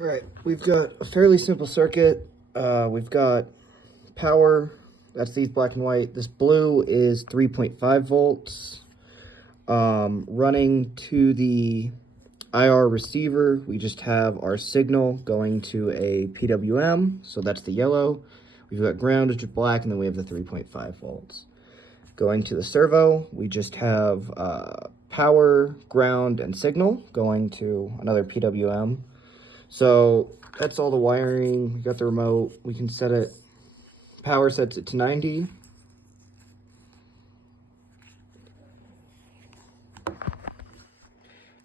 All right, we've got a fairly simple circuit. We've got power, that's these black and white. This blue is 3.5 volts. Running to the IR receiver, we just have our signal going to a PWM, so that's the yellow. We've got ground, which is black, and then we have the 3.5 volts. Going to the servo, we just have power, ground, and signal going to another PWM. So that's all the wiring. We got the remote. We can set it, power sets it to 90.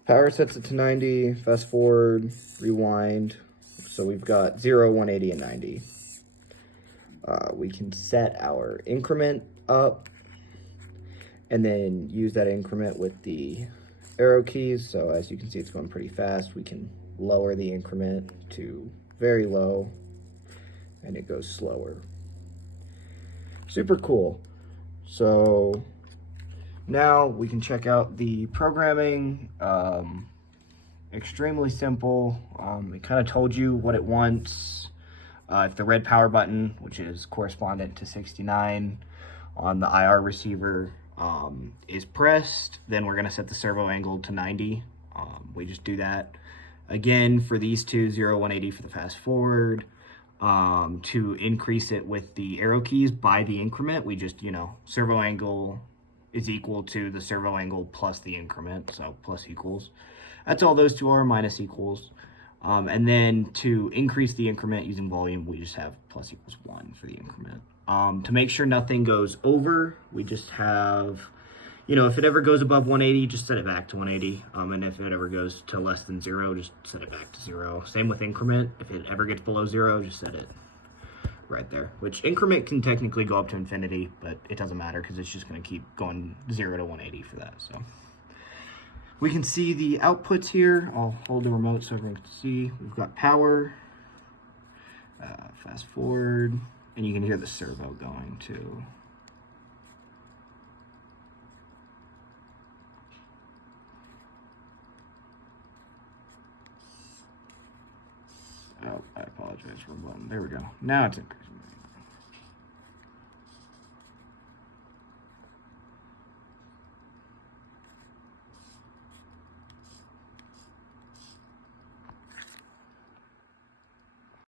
Power sets it to 90, fast forward, rewind. So we've got 0, 180, and 90. We can set our increment up and then use that increment with the arrow keys. So as you can see, it's going pretty fast. We can lower the increment to very low and it goes slower. Super cool. So now we can check out the programming. Extremely simple. It kind of told you what it wants. If the red power button, which is correspondent to 69 on the IR receiver, is pressed, then we're going to set the servo angle to 90. We just do that. Again, for these two, 0, 180 for the fast forward. To increase it with the arrow keys by the increment, we just, servo angle is equal to the servo angle plus the increment, so plus equals. That's all those two are, minus equals. And then to increase the increment using volume, we just have plus equals 1 for the increment. To make sure nothing goes over, we just have, if it ever goes above 180, just set it back to 180. And if it ever goes to less than 0, just set it back to 0. Same with increment. If it ever gets below 0, just set it right there. Which increment can technically go up to infinity, but it doesn't matter because it's just going to keep going 0 to 180 for that. So we can see the outputs here. I'll hold the remote so everyone can see. We've got power, fast forward, and you can hear the servo going too. Oh, I apologize for the button. There we go. Now it's increasing.